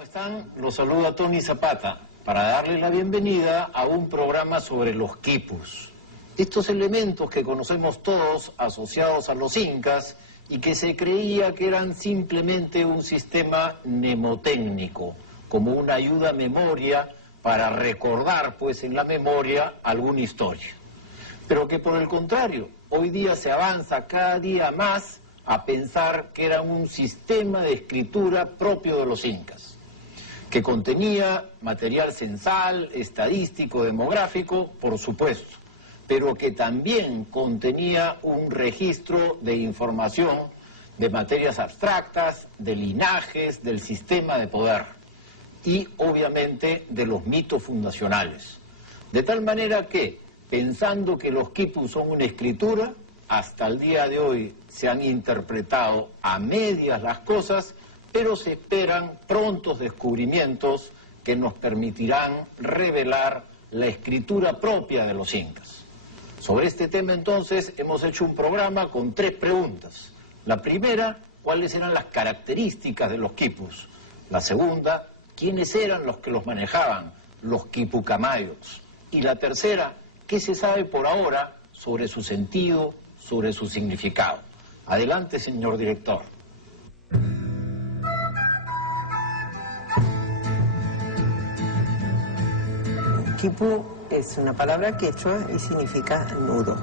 ¿Cómo están? Los saluda Tony Zapata para darles la bienvenida a un programa sobre los quipus. Estos elementos que conocemos todos asociados a los incas y que se creía que eran simplemente un sistema mnemotécnico, como una ayuda a memoria para recordar pues en la memoria alguna historia. Pero que por el contrario, hoy día se avanza cada día más a pensar que era un sistema de escritura propio de los incas, que contenía material censal, estadístico, demográfico, por supuesto, pero que también contenía un registro de información de materias abstractas, de linajes, del sistema de poder y obviamente de los mitos fundacionales. De tal manera que, pensando que los quipus son una escritura, hasta el día de hoy se han interpretado a medias las cosas, pero se esperan prontos descubrimientos que nos permitirán revelar la escritura propia de los incas. Sobre este tema entonces hemos hecho un programa con 3 preguntas. La primera, ¿cuáles eran las características de los quipus? La segunda, ¿quiénes eran los que los manejaban? Los quipucamayos. Y la tercera, ¿qué se sabe por ahora sobre su sentido, sobre su significado? Adelante, señor director. Quipu es una palabra quechua y significa nudo,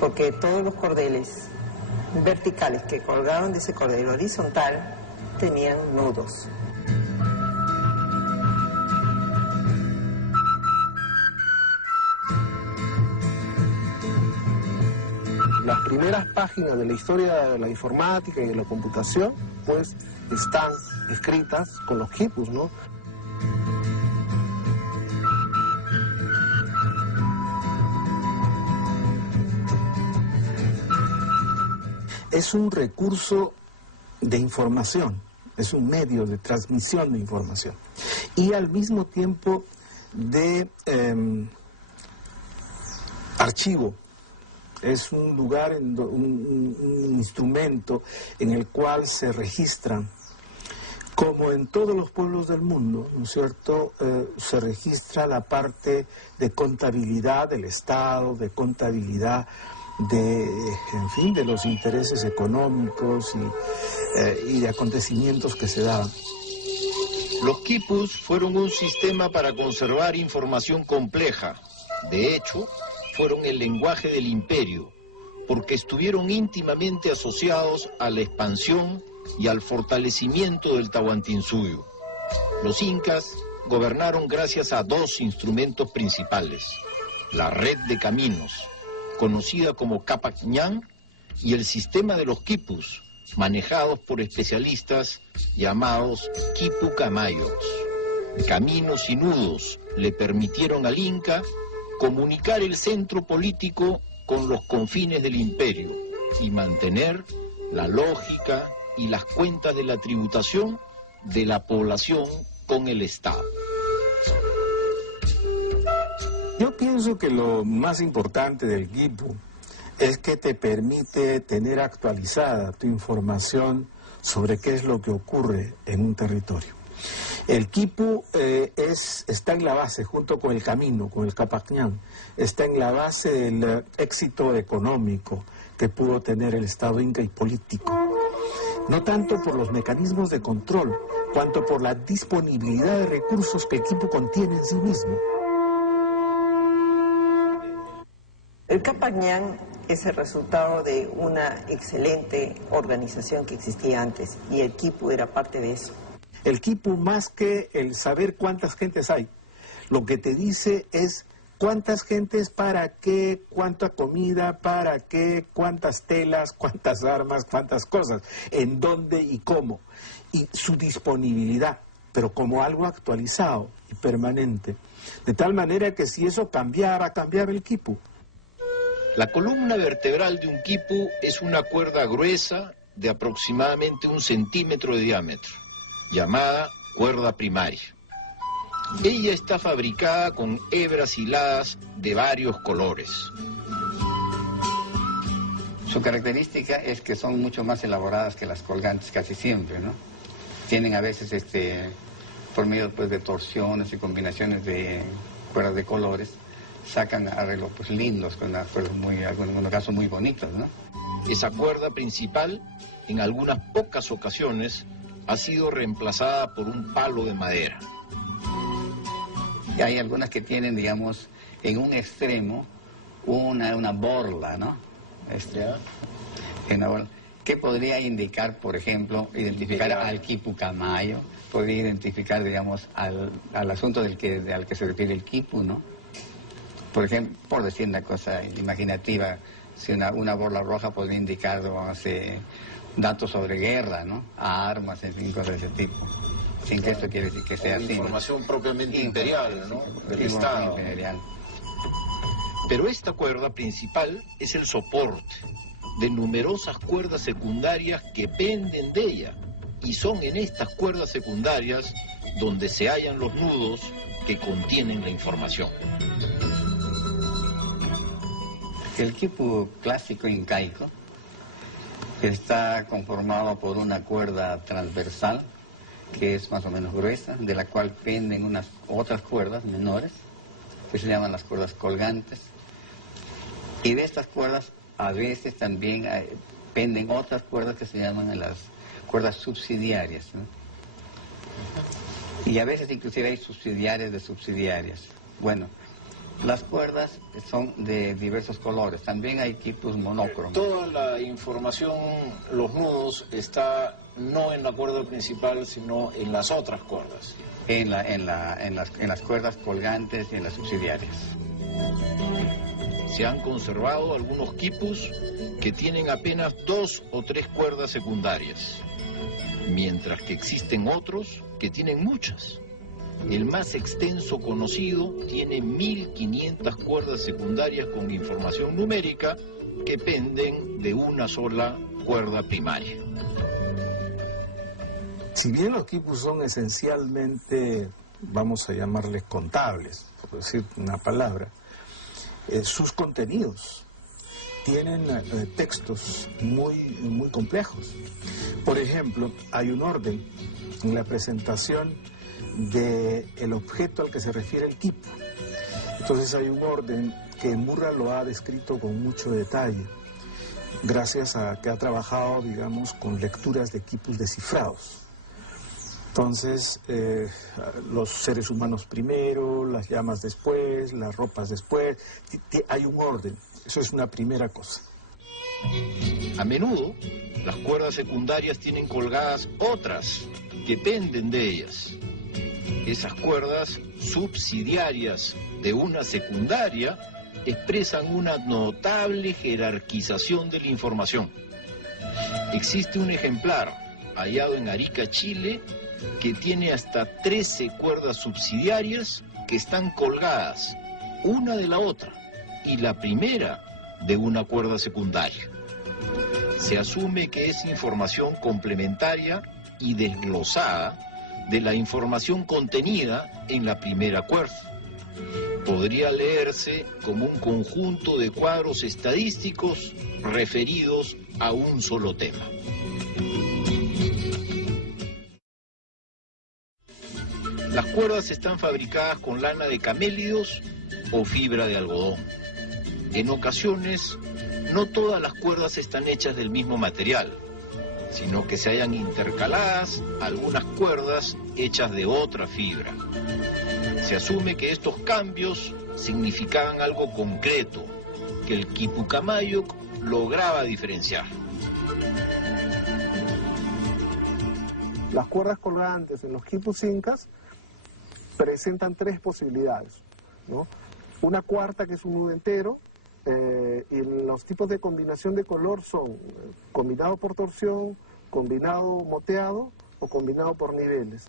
porque todos los cordeles verticales que colgaban de ese cordel horizontal tenían nudos. Las primeras páginas de la historia de la informática y de la computación, pues, están escritas con los quipus, ¿no? Es un recurso de información, es un medio de transmisión de información y al mismo tiempo de archivo. Es un lugar, un instrumento en el cual se registran, como en todos los pueblos del mundo, ¿no es cierto?, se registra la parte de contabilidad del Estado, de contabilidad en fin, de los intereses económicos y de acontecimientos que se daban. Los quipus fueron un sistema para conservar información compleja. De hecho, fueron el lenguaje del imperio, porque estuvieron íntimamente asociados a la expansión y al fortalecimiento del Tahuantinsuyo. Los incas gobernaron gracias a 2 instrumentos principales: la red de caminos, conocida como Capac Ñan, y el sistema de los quipus, manejados por especialistas llamados quipucamayos. Caminos y nudos le permitieron al Inca comunicar el centro político con los confines del imperio y mantener la lógica y las cuentas de la tributación de la población con el Estado. Yo pienso que lo más importante del quipu es que te permite tener actualizada tu información sobre qué es lo que ocurre en un territorio. El quipu está en la base, junto con el camino, con el Capac Ñan, está en la base del éxito económico que pudo tener el Estado inca y político. No tanto por los mecanismos de control, cuanto por la disponibilidad de recursos que el quipu contiene en sí mismo. El Capac Ñan es el resultado de una excelente organización que existía antes y el quipu era parte de eso. El quipu, más que el saber cuántas gentes hay, lo que te dice es cuántas gentes, para qué, cuánta comida, para qué, cuántas telas, cuántas armas, cuántas cosas, en dónde y cómo, y su disponibilidad, pero como algo actualizado y permanente, de tal manera que si eso cambiara, cambiaba el quipu. La columna vertebral de un quipu es una cuerda gruesa de aproximadamente 1 centímetro de diámetro, llamada cuerda primaria. Ella está fabricada con hebras hiladas de varios colores. Su característica es que son mucho más elaboradas que las colgantes casi siempre, ¿no? Tienen a veces por medio pues, de torsiones y combinaciones de cuerdas de colores, sacan arreglos pues, lindos, con acuerdos en algunos casos muy bonitos, ¿no? Esa cuerda principal, en algunas pocas ocasiones, ha sido reemplazada por un palo de madera. Y hay algunas que tienen, digamos, en un extremo una borla, ¿no? Una borla, que podría indicar, por ejemplo, identificar al quipu camayo, podría identificar, digamos, al asunto al que se refiere el quipu, ¿no? Por ejemplo, por decir una cosa imaginativa, si una borla roja podría indicar, vamos, datos sobre guerra, ¿no? A armas, en fin, cosas de ese tipo. Sin que esto quiere decir que sea así. Información propiamente imperial, ¿no? Del Estado. Imperial. Pero esta cuerda principal es el soporte de numerosas cuerdas secundarias que penden de ella. Y son en estas cuerdas secundarias donde se hallan los nudos que contienen la información. El quipu clásico incaico está conformado por una cuerda transversal que es más o menos gruesa, de la cual penden unas otras cuerdas menores que se llaman las cuerdas colgantes, y de estas cuerdas a veces también penden otras cuerdas que se llaman las cuerdas subsidiarias, ¿no? Y a veces inclusive hay subsidiarias de subsidiarias. Bueno, las cuerdas son de diversos colores, también hay quipus monócromos. Toda la información, los nudos, está no en la cuerda principal, sino en las otras cuerdas. En las cuerdas colgantes y en las subsidiarias. Se han conservado algunos quipus que tienen apenas 2 o 3 cuerdas secundarias, mientras que existen otros que tienen muchas. El más extenso conocido tiene 1500 cuerdas secundarias con información numérica que penden de una sola cuerda primaria. Si bien los quipus son esencialmente, vamos a llamarles contables, por decir una palabra, sus contenidos tienen textos muy complejos. Por ejemplo, hay un orden en la presentación del objeto al que se refiere el quipu. Entonces hay un orden que Murra lo ha descrito con mucho detalle, gracias a que ha trabajado, digamos, con lecturas de quipus descifrados. Entonces, los seres humanos primero, las llamas después, las ropas después, hay un orden, eso es una primera cosa. A menudo, las cuerdas secundarias tienen colgadas otras que penden de ellas. Esas cuerdas subsidiarias de una secundaria expresan una notable jerarquización de la información. Existe un ejemplar hallado en Arica, Chile, que tiene hasta 13 cuerdas subsidiarias que están colgadas una de la otra y la primera de una cuerda secundaria. Se asume que es información complementaria y desglosada de la información contenida en la primera cuerda. Podría leerse como un conjunto de cuadros estadísticos referidos a un solo tema. Las cuerdas están fabricadas con lana de camélidos o fibra de algodón. En ocasiones, no todas las cuerdas están hechas del mismo material, sino que se hallan intercaladas algunas cuerdas hechas de otra fibra. Se asume que estos cambios significaban algo concreto, que el quipu camayo lograba diferenciar. Las cuerdas colgantes en los quipus incas presentan 3 posibilidades, ¿no? Una cuarta, que es un nudo entero, y los tipos de combinación de color son combinado por torsión, combinado moteado o combinado por niveles.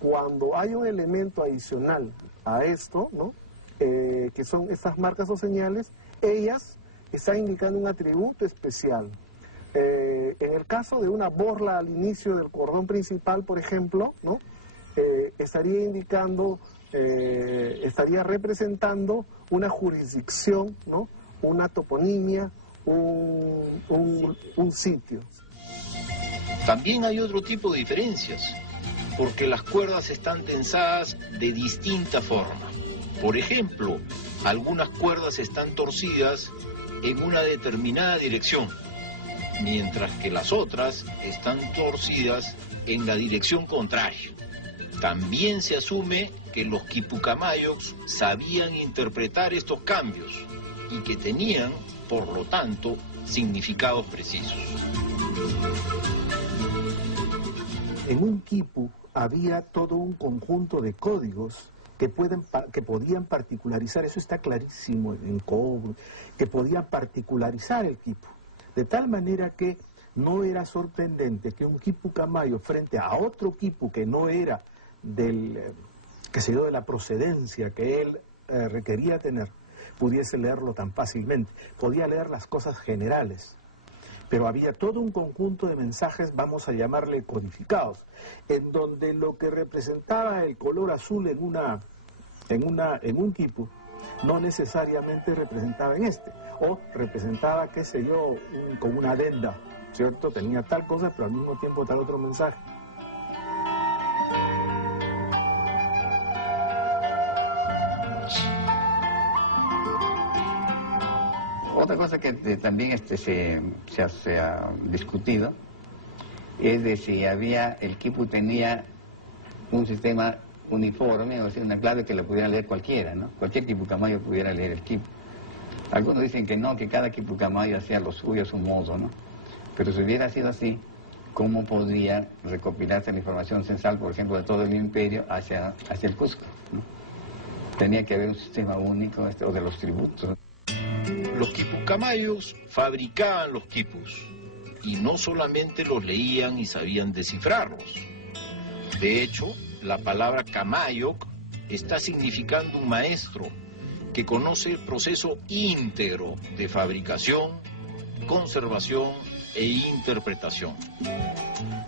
Cuando hay un elemento adicional a esto, ¿no? Que son estas marcas o señales, ellas están indicando un atributo especial. En el caso de una borla al inicio del cordón principal, por ejemplo, ¿no? Estaría indicando, estaría representando una jurisdicción, ¿no? Una toponimia, un sitio. También hay otro tipo de diferencias. porque las cuerdas están tensadas de distinta forma. Por ejemplo, algunas cuerdas están torcidas en una determinada dirección, mientras que las otras están torcidas en la dirección contraria. También se asume que los quipucamayos sabían interpretar estos cambios y que tenían, por lo tanto, significados precisos. En un quipu había todo un conjunto de códigos que podían particularizar, eso está clarísimo en Cobo, que podían particularizar el quipu, de tal manera que no era sorprendente que un quipucamayo frente a otro quipu que no era de la procedencia que él requería tener, pudiese leerlo tan fácilmente. Podía leer las cosas generales, pero había todo un conjunto de mensajes, vamos a llamarle codificados, en donde lo que representaba el color azul en un quipu no necesariamente representaba en este, o representaba, qué sé yo, como una adenda, ¿cierto? Tenía tal cosa, pero al mismo tiempo tal otro mensaje. Otra cosa que también se ha discutido es de si el quipu tenía un sistema uniforme, o sea, una clave que la pudiera leer cualquiera, ¿no? Cualquier quipucamayo pudiera leer el quipu. Algunos dicen que no, que cada quipucamayo hacía lo suyo a su modo, ¿no? Pero si hubiera sido así, ¿cómo podría recopilarse la información censal, por ejemplo, de todo el imperio hacia el Cusco, ¿no? Tenía que haber un sistema único o de los tributos. Los quipucamayos fabricaban los quipus y no solamente los leían y sabían descifrarlos. De hecho, la palabra camayoc está significando un maestro que conoce el proceso íntegro de fabricación, conservación e interpretación.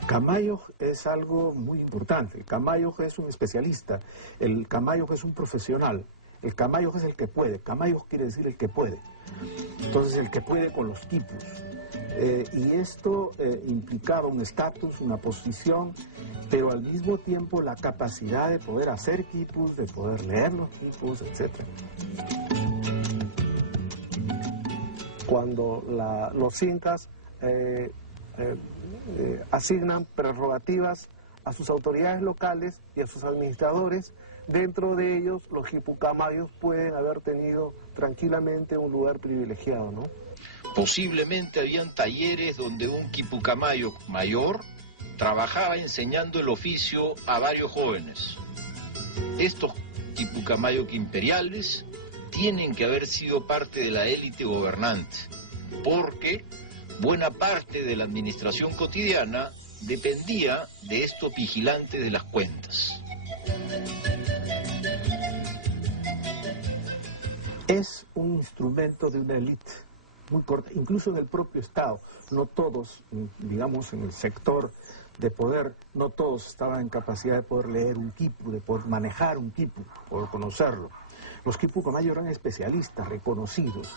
Camayo es algo muy importante. El camayo es un especialista, el camayo es un profesional. El camayo es el que puede, camayo quiere decir el que puede. Entonces el que puede con los quipus. Y esto implicaba un estatus, una posición, pero al mismo tiempo la capacidad de poder hacer quipus, de poder leer los quipus, etc. Cuando los incas asignan prerrogativas a sus autoridades locales y a sus administradores, dentro de ellos los quipucamayos pueden haber tenido tranquilamente un lugar privilegiado, ¿no? Posiblemente habían talleres donde un quipucamayo mayor trabajaba enseñando el oficio a varios jóvenes. Estos quipucamayos imperiales tienen que haber sido parte de la élite gobernante, porque buena parte de la administración cotidiana dependía de estos vigilantes de las cuentas. Es un instrumento de una élite muy corta, incluso en el propio Estado. No todos, digamos, en el sector de poder, no todos estaban en capacidad de poder leer un quipu, de poder manejar un quipu, poder conocerlo. Los quipucamayos eran especialistas, reconocidos.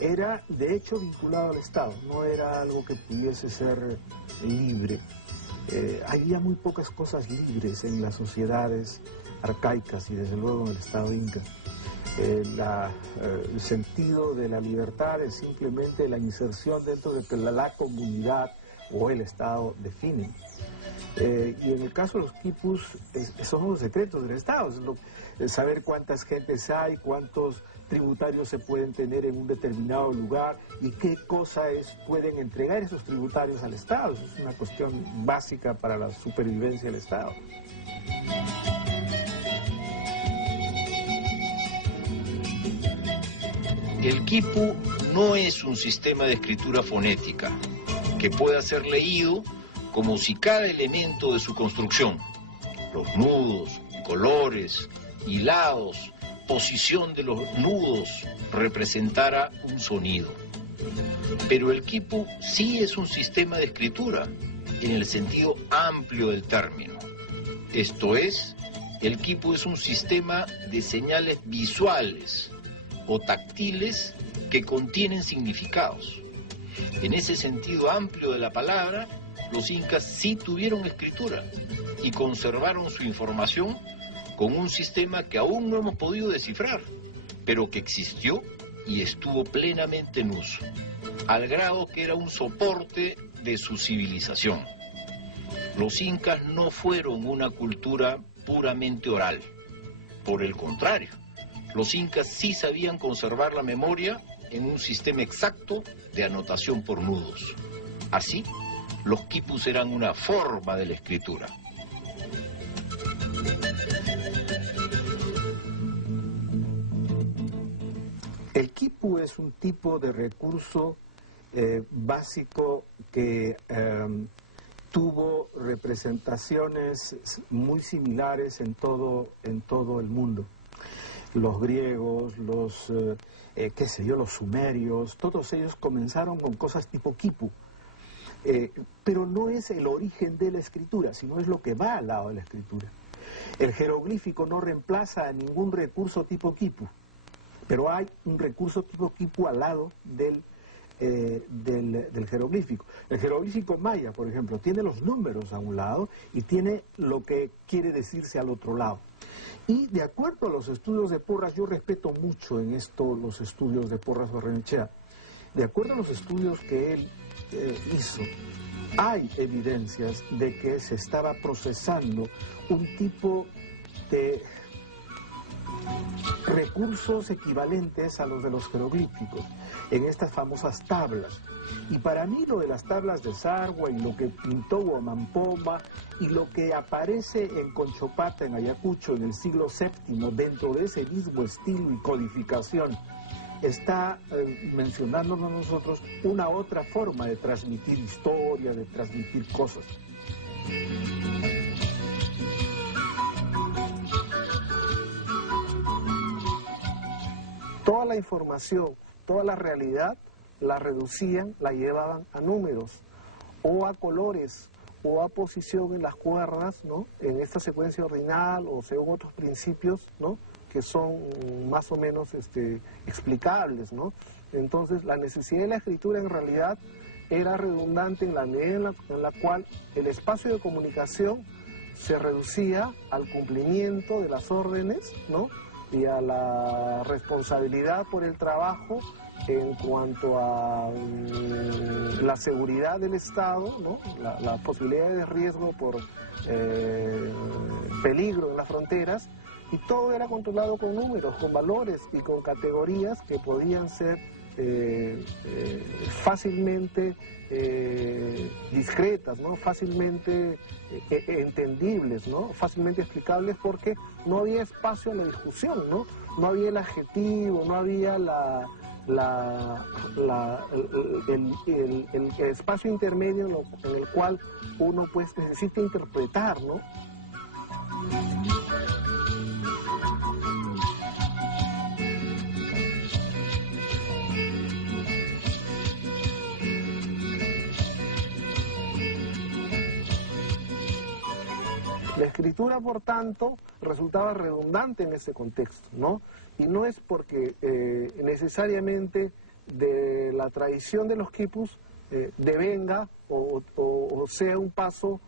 Era, de hecho, vinculado al Estado, no era algo que pudiese ser libre. Había muy pocas cosas libres en las sociedades arcaicas y desde luego en el Estado inca. El sentido de la libertad es simplemente la inserción dentro de que la comunidad o el Estado definen. Y en el caso de los quipus, esos son los secretos del Estado, es saber cuántas gentes hay, cuántos tributarios se pueden tener en un determinado lugar y qué cosas pueden entregar esos tributarios al Estado. Eso es una cuestión básica para la supervivencia del Estado. El quipu no es un sistema de escritura fonética que pueda ser leído como si cada elemento de su construcción, los nudos, colores, hilados, posición de los nudos, representara un sonido. Pero el quipu sí es un sistema de escritura en el sentido amplio del término. Esto es, el quipu es un sistema de señales visuales o táctiles que contienen significados. En ese sentido amplio de la palabra, los incas sí tuvieron escritura y conservaron su información con un sistema que aún no hemos podido descifrar, pero que existió y estuvo plenamente en uso, al grado que era un soporte de su civilización. Los incas no fueron una cultura puramente oral. Por el contrario, los incas sí sabían conservar la memoria en un sistema exacto de anotación por nudos. Así, los quipus eran una forma de la escritura. El quipu es un tipo de recurso básico que tuvo representaciones muy similares en todo el mundo. Los griegos, los sumerios, todos ellos comenzaron con cosas tipo quipu. Pero no es el origen de la escritura, sino es lo que va al lado de la escritura. El jeroglífico no reemplaza a ningún recurso tipo quipu, pero hay un recurso tipo quipu al lado del jeroglífico. El jeroglífico maya, por ejemplo, tiene los números a un lado y tiene lo que quiere decirse al otro lado. Y de acuerdo a los estudios de Porras, yo respeto mucho en esto los estudios de Porras Barrenechea, de acuerdo a los estudios que él hizo, hay evidencias de que se estaba procesando un tipo de recursos equivalentes a los de los jeroglíficos en estas famosas tablas. Y para mí lo de las tablas de Sarwa y lo que pintó Huamampoma y lo que aparece en Conchopata, en Ayacucho, en el siglo VII, dentro de ese mismo estilo y codificación, está mencionándonos a nosotros una otra forma de transmitir historia, de transmitir cosas. Toda la información, toda la realidad, la reducían, la llevaban a números, o a colores, o a posición en las cuerdas, ¿no? En esta secuencia ordinal, o según otros principios, ¿no? Que son más o menos explicables, ¿no? Entonces, la necesidad de la escritura en realidad era redundante en la medida en la cual el espacio de comunicación se reducía al cumplimiento de las órdenes, ¿no? Y a la responsabilidad por el trabajo en cuanto a la seguridad del Estado, ¿no? La posibilidad de riesgo por peligro en las fronteras, y todo era controlado con números, con valores y con categorías que podían ser fácilmente discretas, ¿no? Fácilmente entendibles, ¿no? Fácilmente explicables, porque no había espacio a la discusión, ¿no? No había el adjetivo, no había el espacio intermedio en el cual uno pues necesita interpretar, ¿no? La escritura, por tanto, resultaba redundante en ese contexto, ¿no? Y no es porque necesariamente de la tradición de los quipus devenga o sea un paso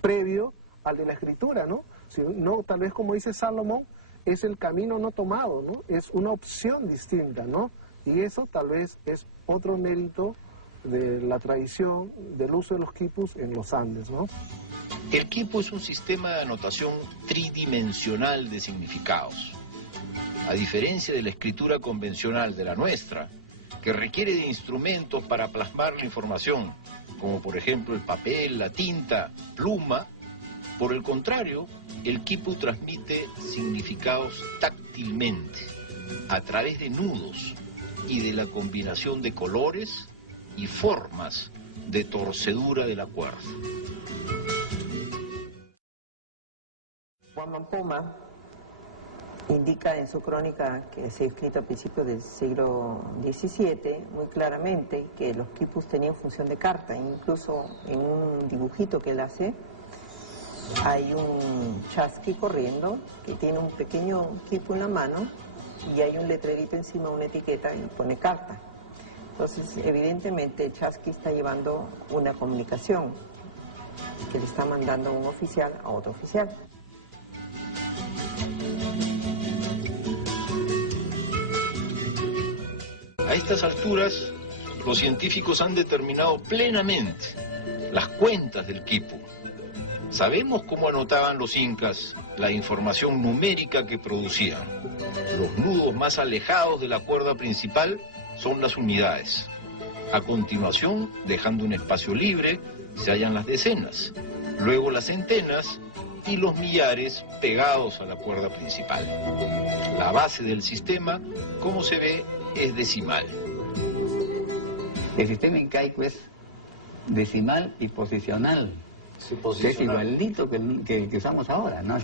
previo al de la escritura, ¿no? Sino, tal vez, como dice Salomón, es el camino no tomado, ¿no? Es una opción distinta, ¿no? Y eso tal vez es otro mérito de la tradición del uso de los quipus en los Andes, ¿no? El quipu es un sistema de anotación tridimensional de significados. A diferencia de la escritura convencional de la nuestra, que requiere de instrumentos para plasmar la información, como por ejemplo el papel, la tinta, pluma, por el contrario, el quipu transmite significados táctilmente, a través de nudos y de la combinación de colores y formas de torcedura de la cuerda. Huamampoma indica en su crónica, que se ha escrito a principios del siglo XVII, muy claramente que los quipus tenían función de carta. Incluso en un dibujito que él hace, hay un chasqui corriendo que tiene un pequeño quipu en la mano y hay un letrerito encima, una etiqueta, y pone carta. Entonces, evidentemente, Chasqui está llevando una comunicación que le está mandando un oficial a otro oficial. A estas alturas, los científicos han determinado plenamente las cuentas del quipu. Sabemos cómo anotaban los incas la información numérica que producían. Los nudos más alejados de la cuerda principal son las unidades. A continuación, dejando un espacio libre, se hallan las decenas, luego las centenas y los millares pegados a la cuerda principal. La base del sistema, como se ve, es decimal. El sistema incaico es decimal y posicional. Sí, que es igualito que el que usamos ahora, ¿no?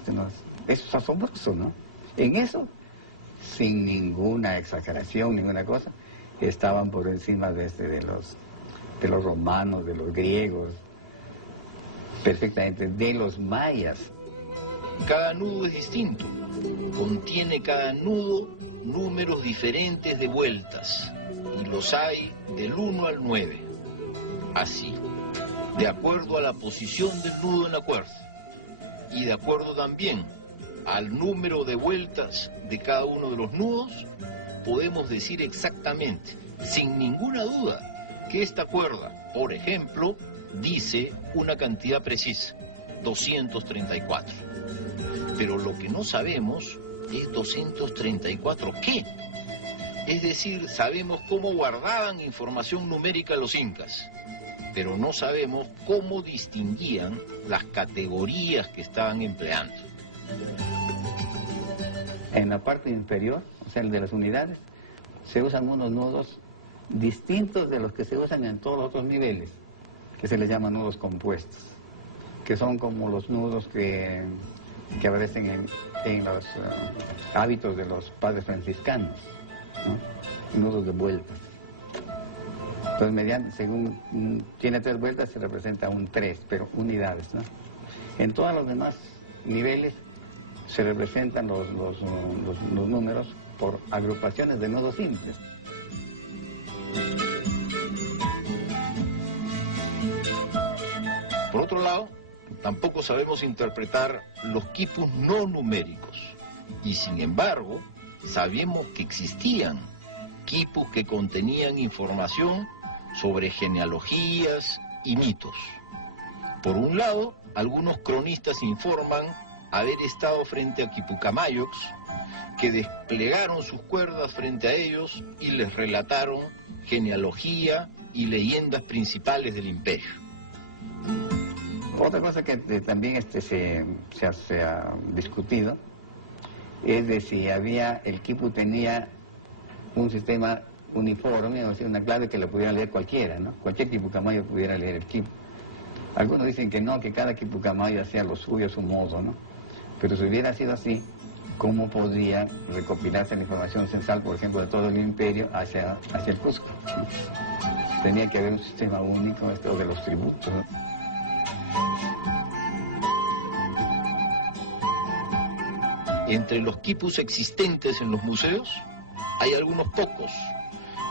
Es asombroso, ¿no? En eso, sin ninguna exageración, ninguna cosa, estaban por encima de los romanos, de los griegos, perfectamente, de los mayas. Cada nudo es distinto. Contiene cada nudo números diferentes de vueltas, y los hay del 1 al 9. Así, de acuerdo a la posición del nudo en la cuerda, y de acuerdo también al número de vueltas de cada uno de los nudos, podemos decir exactamente, sin ninguna duda, que esta cuerda, por ejemplo, dice una cantidad precisa, 234. Pero lo que no sabemos es 234 ¿qué? Es decir, sabemos cómo guardaban información numérica los incas, pero no sabemos cómo distinguían las categorías que estaban empleando. En la parte inferior, o sea, el de las unidades, se usan unos nudos distintos de los que se usan en todos los otros niveles, que se les llaman nudos compuestos, que son como los nudos que aparecen en los hábitos de los padres franciscanos, ¿no? Nudos de vueltas. Entonces, según tiene 3 vueltas, se representa un 3, pero unidades, ¿no? En todos los demás niveles se representan los números por agrupaciones de nudos simples. Por otro lado, tampoco sabemos interpretar los quipus no numéricos, y sin embargo, sabemos que existían quipus que contenían información sobre genealogías y mitos. Por un lado, algunos cronistas informan haber estado frente a quipucamayox, que desplegaron sus cuerdas frente a ellos y les relataron genealogía y leyendas principales del imperio. Otra cosa que también se ha discutido es de si el quipu tenía un sistema uniforme, o sea, una clave que lo pudiera leer cualquiera, ¿no? Cualquier quipucamayo pudiera leer el quipu. Algunos dicen que no, que cada quipucamayo hacía lo suyo a su modo, ¿no? Pero si hubiera sido así, ¿cómo podría recopilarse la información censal, por ejemplo, de todo el imperio hacia el Cusco, ¿no? Tenía que haber un sistema único, esto de los tributos, ¿no? Entre los quipus existentes en los museos, hay algunos pocos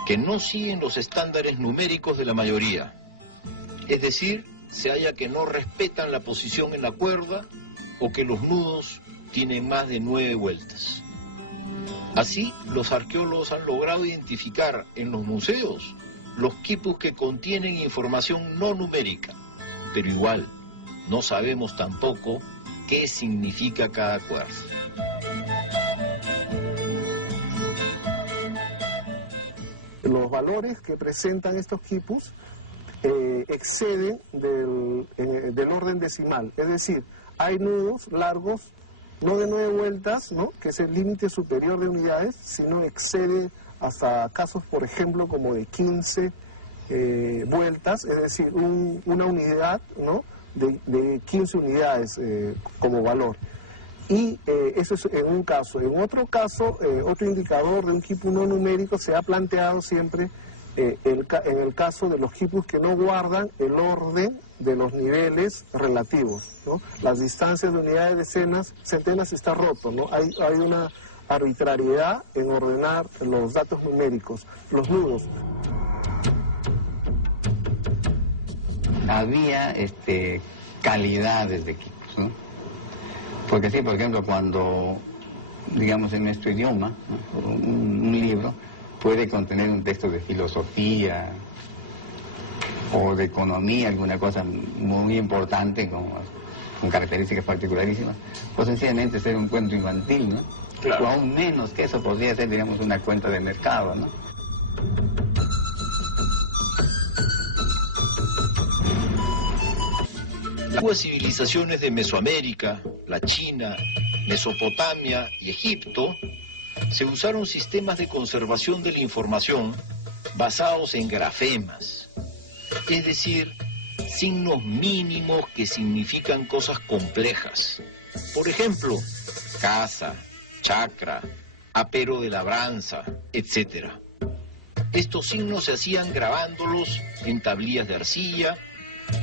que no siguen los estándares numéricos de la mayoría. Es decir, se halla que no respetan la posición en la cuerda o que los nudos tienen más de 9 vueltas. Así, los arqueólogos han logrado identificar en los museos los quipus que contienen información no numérica, pero igual, no sabemos tampoco qué significa cada cuerda. Los valores que presentan estos quipus exceden del orden decimal, es decir, hay nudos largos, no de 9 vueltas, ¿no?, que es el límite superior de unidades, sino excede hasta casos, por ejemplo, como de 15 vueltas, es decir, una unidad, ¿no?, de 15 unidades como valor. Y eso es en un caso. En otro caso, otro indicador de un quipu no numérico se ha planteado siempre en el caso de los quipus que no guardan el orden de los niveles relativos, ¿no? Las distancias de unidades, decenas, centenas está roto, ¿no? Hay una arbitrariedad en ordenar los datos numéricos, los nudos. había calidades de equipos, ¿no? Porque sí, por ejemplo, cuando, digamos, en nuestro idioma, ¿no? un libro puede contener un texto de filosofía o de economía, alguna cosa muy importante con características particularísimas, o sencillamente ser un cuento infantil, ¿no? Claro. O aún menos que eso podría ser, digamos, una cuenta de mercado, ¿no? Las antiguas civilizaciones de Mesoamérica, la China, Mesopotamia y Egipto, se usaron sistemas de conservación de la información basados en grafemas, es decir, signos mínimos que significan cosas complejas. Por ejemplo, casa, chacra, apero de labranza, etc. Estos signos se hacían grabándolos en tablillas de arcilla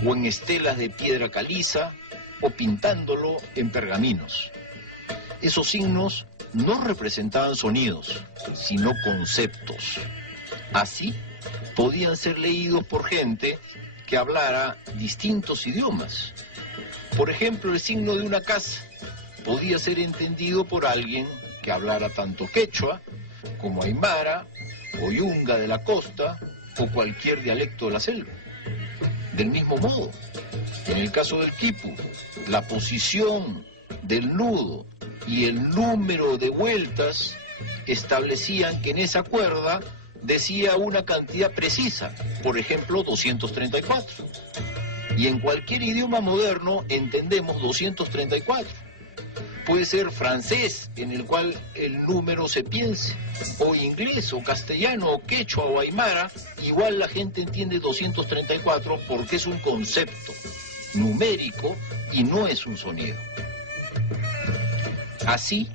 o en estelas de piedra caliza o pintándolo en pergaminos. Esos signos no representaban sonidos, sino conceptos. Así, podían ser leídos por gente que hablara distintos idiomas. Por ejemplo, el signo de una casa podía ser entendido por alguien que hablara tanto quechua como aymara o yunga de la costa o cualquier dialecto de la selva. Del mismo modo, en el caso del quipu, la posición del nudo y el número de vueltas establecían que en esa cuerda decía una cantidad precisa, por ejemplo 234. Y en cualquier idioma moderno entendemos 234. Puede ser francés, en el cual el número se piense, o inglés, o castellano, o quechua, o aymara, igual la gente entiende 234 porque es un concepto numérico y no es un sonido. Así,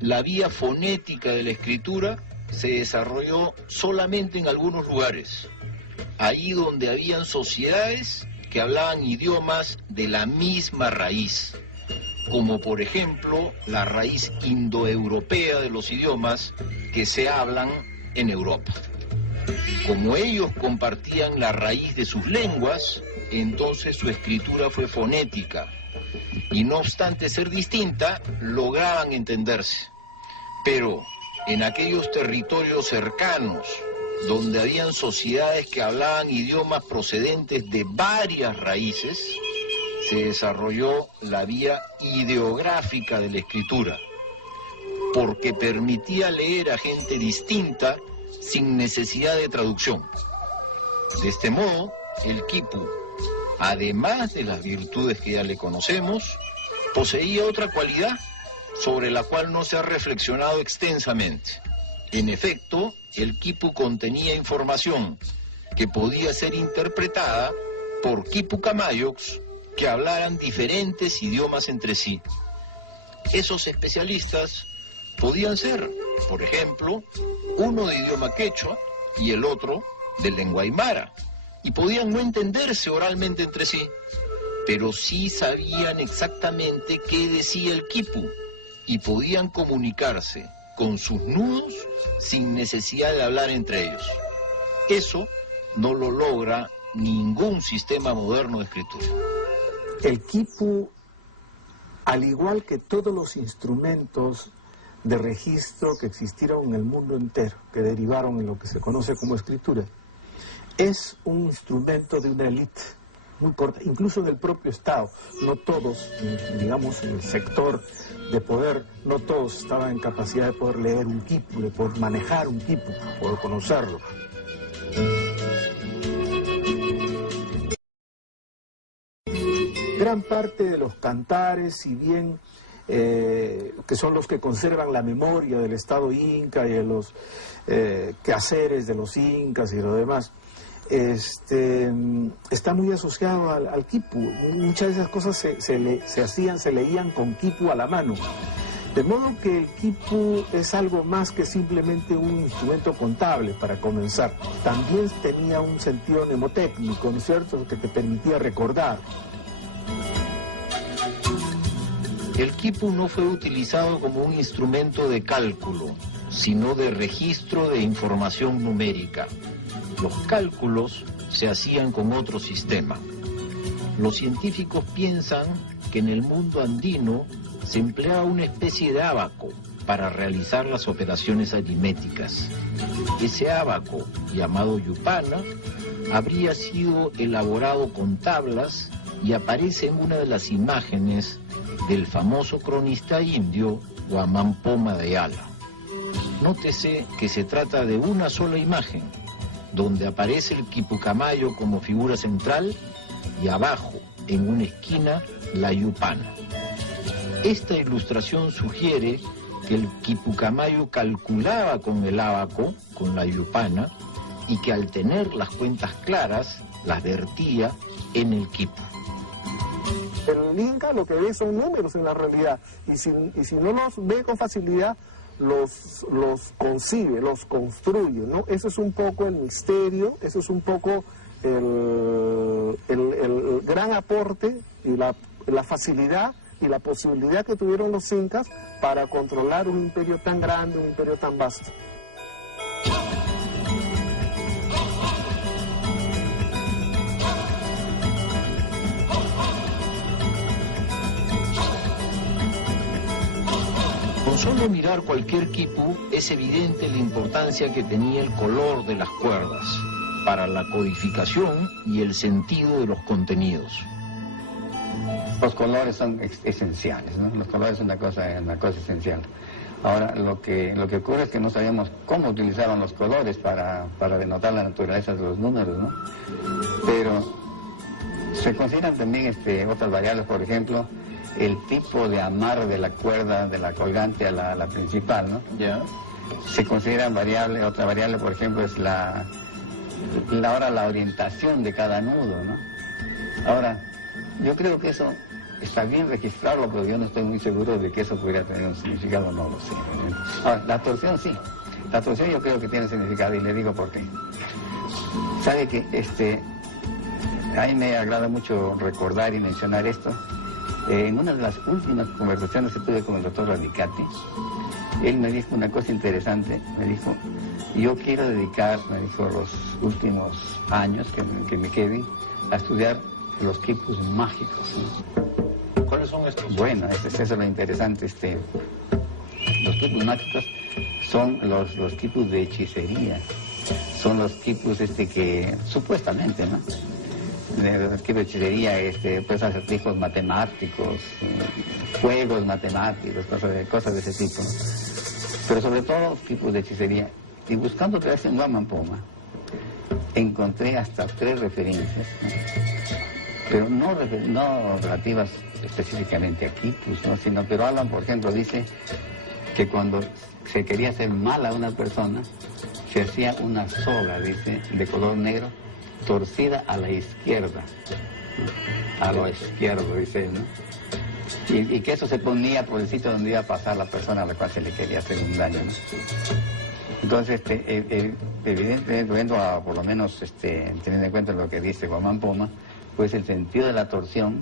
la vía fonética de la escritura se desarrolló solamente en algunos lugares, ahí donde habían sociedades que hablaban idiomas de la misma raíz, como por ejemplo la raíz indoeuropea de los idiomas que se hablan en Europa. Como ellos compartían la raíz de sus lenguas, entonces su escritura fue fonética, y no obstante ser distinta, lograban entenderse. Pero en aquellos territorios cercanos, donde habían sociedades que hablaban idiomas procedentes de varias raíces, se desarrolló la vía ideográfica de la escritura, porque permitía leer a gente distinta sin necesidad de traducción. De este modo, el quipu, además de las virtudes que ya le conocemos, poseía otra cualidad sobre la cual no se ha reflexionado extensamente. En efecto, el quipu contenía información que podía ser interpretada por quipu camayocs que hablaran diferentes idiomas entre sí. Esos especialistas podían ser, por ejemplo, uno de idioma quechua y el otro de lengua aymara, y podían no entenderse oralmente entre sí, pero sí sabían exactamente qué decía el quipu y podían comunicarse con sus nudos sin necesidad de hablar entre ellos. Eso no lo logra ningún sistema moderno de escritura. El quipu, al igual que todos los instrumentos de registro que existieron en el mundo entero, que derivaron en lo que se conoce como escritura, es un instrumento de una élite muy corta, incluso del propio Estado. No todos, digamos, en el sector de poder, no todos estaban en capacidad de poder leer un quipu, de poder manejar un quipu, de poder conocerlo. Gran parte de los cantares, si bien que son los que conservan la memoria del Estado inca y de los quehaceres de los incas y lo demás, está muy asociado al quipu. Muchas de esas cosas se leían con quipu a la mano. De modo que el quipu es algo más que simplemente un instrumento contable para comenzar. También tenía un sentido mnemotécnico, ¿no es cierto?, que te permitía recordar. El quipu no fue utilizado como un instrumento de cálculo, sino de registro de información numérica. Los cálculos se hacían con otro sistema. Los científicos piensan que en el mundo andino se empleaba una especie de ábaco para realizar las operaciones aritméticas. Ese ábaco, llamado yupana, habría sido elaborado con tablas y aparece en una de las imágenes del famoso cronista indio Guamán Poma de Ayala. Nótese que se trata de una sola imagen, donde aparece el quipucamayo como figura central y abajo, en una esquina, la yupana. Esta ilustración sugiere que el quipucamayo calculaba con el ábaco, con la yupana, y que al tener las cuentas claras, las vertía en el quipu. El Inca lo que ve son números en la realidad, y si no los ve con facilidad, los concibe, los construye, ¿no? Eso es un poco el misterio, eso es un poco el gran aporte y la facilidad y la posibilidad que tuvieron los incas para controlar un imperio tan grande, un imperio tan vasto. Con solo mirar cualquier quipu es evidente la importancia que tenía el color de las cuerdas para la codificación y el sentido de los contenidos. Los colores son esenciales, ¿no? Los colores son una cosa esencial. Ahora, lo que ocurre es que no sabíamos cómo utilizaban los colores para denotar la naturaleza de los números, ¿no? Pero se consideran también otras variables, por ejemplo, el tipo de amarre de la cuerda de la colgante a la principal, ¿no? Ya. Se consideran variable, otra variable, por ejemplo, es la orientación de cada nudo, ¿no? Ahora, yo creo que eso está bien registrarlo, pero yo no estoy muy seguro de que eso pudiera tener un significado, no lo sé. Ahora, la torsión sí. La torsión yo creo que tiene significado y le digo por qué. Sabe que a mí me agrada mucho recordar y mencionar esto. En una de las últimas conversaciones que tuve con el doctor Radicati, él me dijo una cosa interesante. Me dijo, yo quiero dedicar, me dijo, los últimos años que me queden a estudiar los quipus mágicos, ¿no? ¿Cuáles son estos? Bueno, eso es lo interesante. Los quipus mágicos son los quipus de hechicería. Son los quipus que, supuestamente, ¿no? Los quipus de hechicería, pues acertijos matemáticos, juegos matemáticos, cosas de ese tipo, ¿no? Pero sobre todo quipus de hechicería. Y buscando otra vez en Guamán Poma, encontré hasta 3 referencias, ¿no? Pero no relativas específicamente a quipus, ¿no? Pero hablan, por ejemplo, dice que cuando se quería hacer mal a una persona, se hacía una soga, dice, de color negro, torcida a la izquierda, ¿no? A lo izquierdo, dice él, ¿no? Y que eso se ponía por el sitio donde iba a pasar la persona a la cual se le quería hacer un daño, ¿no? Entonces, evidentemente, por lo menos teniendo en cuenta lo que dice Guamán Poma, pues el sentido de la torsión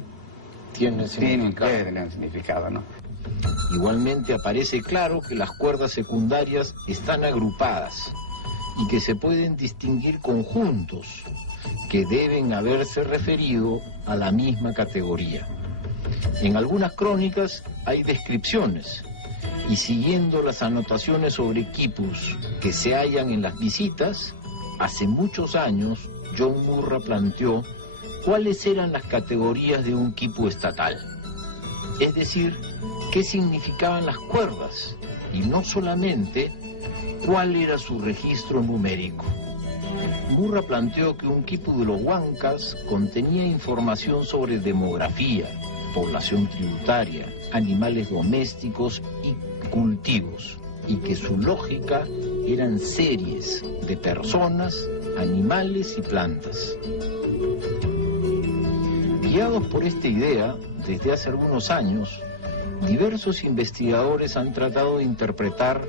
tiene un significado, ¿no? Igualmente aparece claro que las cuerdas secundarias están agrupadas y que se pueden distinguir conjuntos que deben haberse referido a la misma categoría. En algunas crónicas hay descripciones y siguiendo las anotaciones sobre quipus que se hallan en las visitas, hace muchos años John Murra planteó cuáles eran las categorías de un quipu estatal. Es decir, qué significaban las cuerdas y no solamente cuál era su registro numérico. Murra planteó que un quipu de los Huancas contenía información sobre demografía, población tributaria, animales domésticos y cultivos, y que su lógica eran series de personas, animales y plantas. Guiados por esta idea, desde hace algunos años, diversos investigadores han tratado de interpretar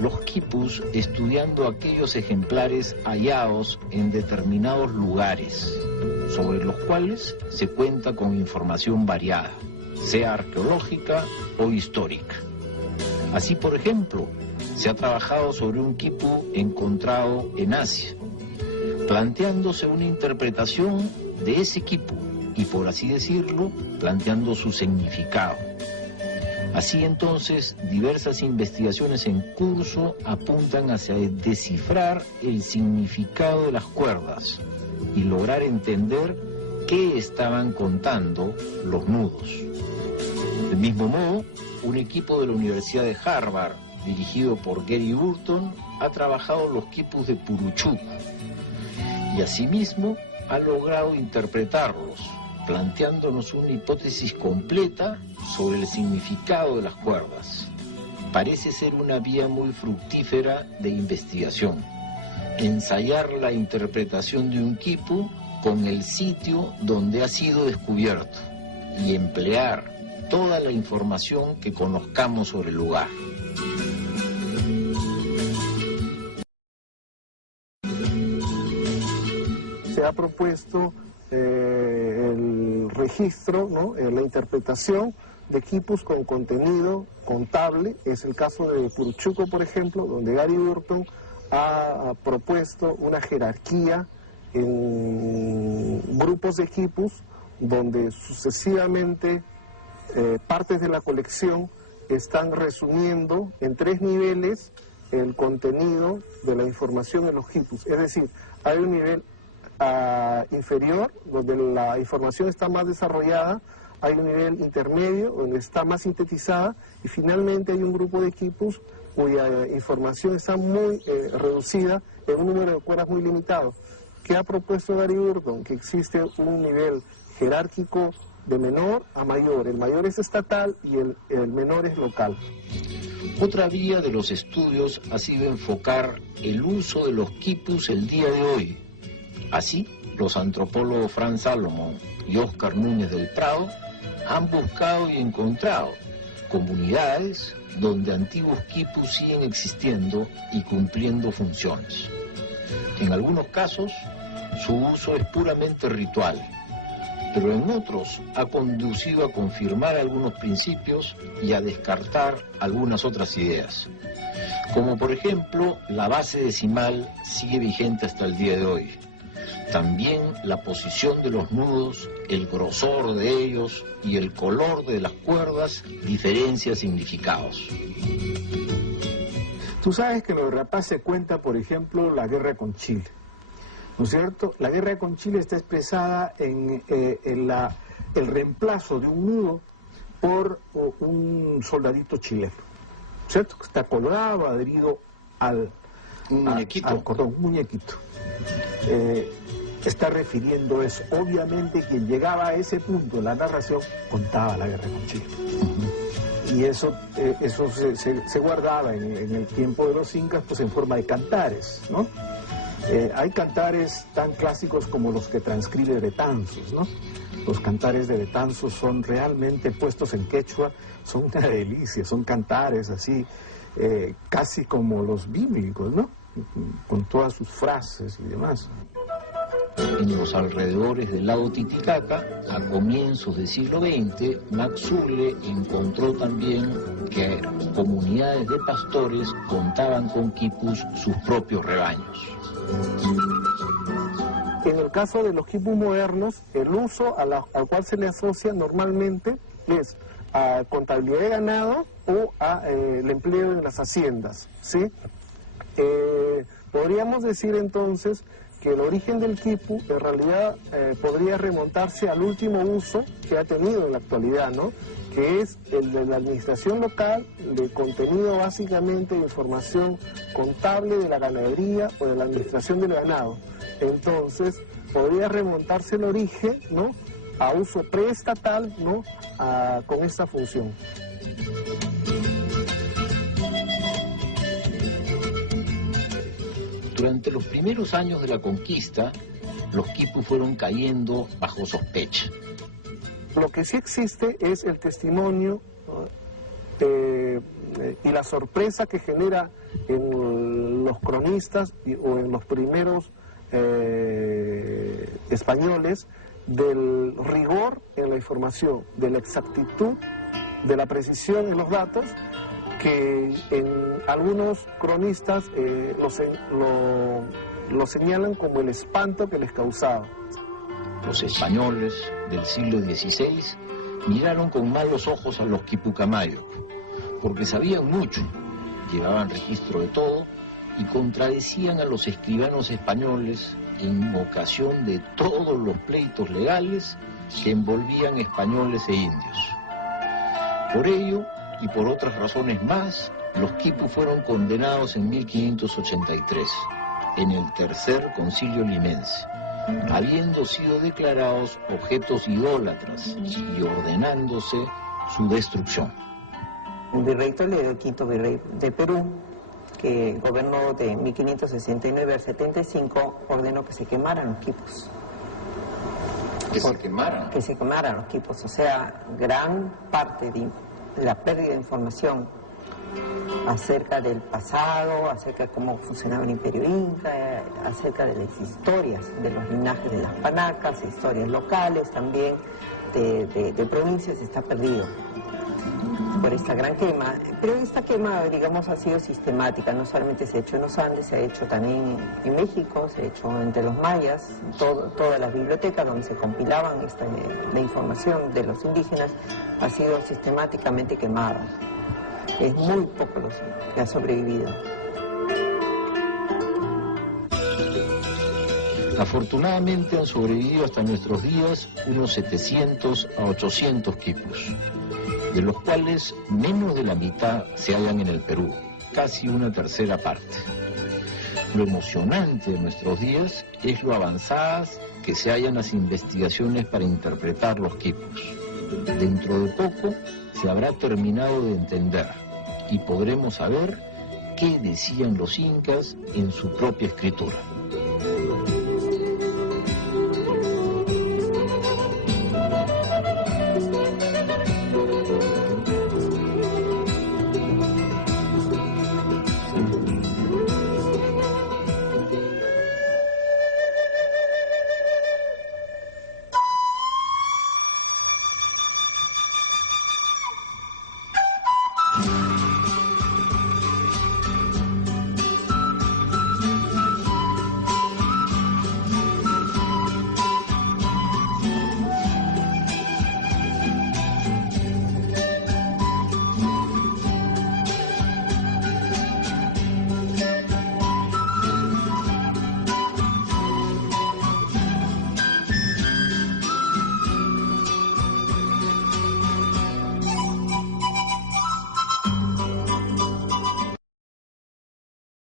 los quipus estudiando aquellos ejemplares hallados en determinados lugares, sobre los cuales se cuenta con información variada, sea arqueológica o histórica. Así, por ejemplo, se ha trabajado sobre un quipu encontrado en Asia, planteándose una interpretación de ese quipu y, por así decirlo, planteando su significado. Así entonces, diversas investigaciones en curso apuntan hacia descifrar el significado de las cuerdas y lograr entender qué estaban contando los nudos. Del mismo modo, un equipo de la Universidad de Harvard, dirigido por Gary Burton, ha trabajado los quipus de Puruchuco y asimismo ha logrado interpretarlos, planteándonos una hipótesis completa sobre el significado de las cuerdas. Parece ser una vía muy fructífera de investigación, ensayar la interpretación de un quipu con el sitio donde ha sido descubierto y emplear toda la información que conozcamos sobre el lugar. Se ha propuesto el registro, ¿no? La interpretación de quipus con contenido contable. Es el caso de Puruchuco, por ejemplo, donde Gary Burton ha propuesto una jerarquía en grupos de quipus donde sucesivamente partes de la colección están resumiendo en 3 niveles el contenido de la información en los quipus. Es decir, hay un nivel inferior, donde la información está más desarrollada, hay un nivel intermedio, donde está más sintetizada, y finalmente hay un grupo de quipus cuya información está muy reducida en un número de cuerdas muy limitado. ¿Qué ha propuesto Gary Burton? Que existe un nivel jerárquico de menor a mayor. El mayor es estatal y el menor es local. Otra vía de los estudios ha sido enfocar el uso de los quipus el día de hoy. Así, los antropólogos Franz Salomon y Óscar Núñez del Prado han buscado y encontrado comunidades donde antiguos quipus siguen existiendo y cumpliendo funciones. En algunos casos, su uso es puramente ritual, pero en otros ha conducido a confirmar algunos principios y a descartar algunas otras ideas. Como por ejemplo, la base decimal sigue vigente hasta el día de hoy. También la posición de los nudos, el grosor de ellos y el color de las cuerdas diferencia significados. Tú sabes que lo de Rapaz se cuenta, por ejemplo, la guerra con Chile, ¿no es cierto? La guerra con Chile está expresada en el reemplazo de un nudo por un soldadito chileno, ¿cierto? Que está colgado, adherido al cordón, un muñequito. Está refiriendo eso. Obviamente quien llegaba a ese punto de la narración contaba la guerra con Chile. Y eso se guardaba en el tiempo de los incas pues en forma de cantares, ¿no? Hay cantares tan clásicos como los que transcribe Betanzos, ¿no? Los cantares de Betanzos son realmente puestos en quechua, son una delicia, son cantares así, casi como los bíblicos, ¿no? Con todas sus frases y demás. En los alrededores del lago Titicaca, a comienzos del siglo XX, Max Zurle encontró también que comunidades de pastores contaban con quipus sus propios rebaños. En el caso de los quipus modernos, el uso al cual se le asocia normalmente es a contabilidad de ganado o a el empleo en las haciendas, ¿sí? Podríamos decir entonces que el origen del quipu en realidad podría remontarse al último uso que ha tenido en la actualidad, ¿no? Que es el de la administración local, de contenido básicamente de información contable de la ganadería o de la administración del ganado. Entonces, podría remontarse el origen, ¿no?, a uso preestatal, ¿no?, con esta función. Durante los primeros años de la conquista, los quipus fueron cayendo bajo sospecha. Lo que sí existe es el testimonio y la sorpresa que genera en los cronistas o en los primeros españoles del rigor en la información, de la exactitud, de la precisión en los datos, que en algunos cronistas lo señalan como el espanto que les causaba. los españoles del siglo XVI miraron con malos ojos a los quipucamayos, porque sabían mucho, llevaban registro de todo y contradecían a los escribanos españoles en ocasión de todos los pleitos legales que envolvían españoles e indios. Por ello, y por otras razones más, los quipus fueron condenados en 1583, en el Tercer Concilio Limense, habiendo sido declarados objetos idólatras y ordenándose su destrucción. El virrey Toledo, el quinto virrey de Perú, que gobernó de 1569 al 75, ordenó que se quemaran los quipus. ¿Que se quemaran? Que se quemaran los quipus, o sea, gran parte de la pérdida de información acerca del pasado, acerca de cómo funcionaba el Imperio Inca, acerca de las historias de los linajes de las panacas, historias locales también de provincias, está perdido por esta gran quema. Pero esta quema, digamos, ha sido sistemática, no solamente se ha hecho en los Andes, se ha hecho también en México, se ha hecho entre los mayas, todas las bibliotecas donde se compilaban la información de los indígenas ha sido sistemáticamente quemada. Es muy poco los que ha sobrevivido. Afortunadamente han sobrevivido hasta nuestros días unos 700 a 800 quipus, de los cuales menos de la mitad se hallan en el Perú, casi una tercera parte. Lo emocionante de nuestros días es lo avanzadas que se hallan las investigaciones para interpretar los quipus. Dentro de poco se habrá terminado de entender y podremos saber qué decían los incas en su propia escritura.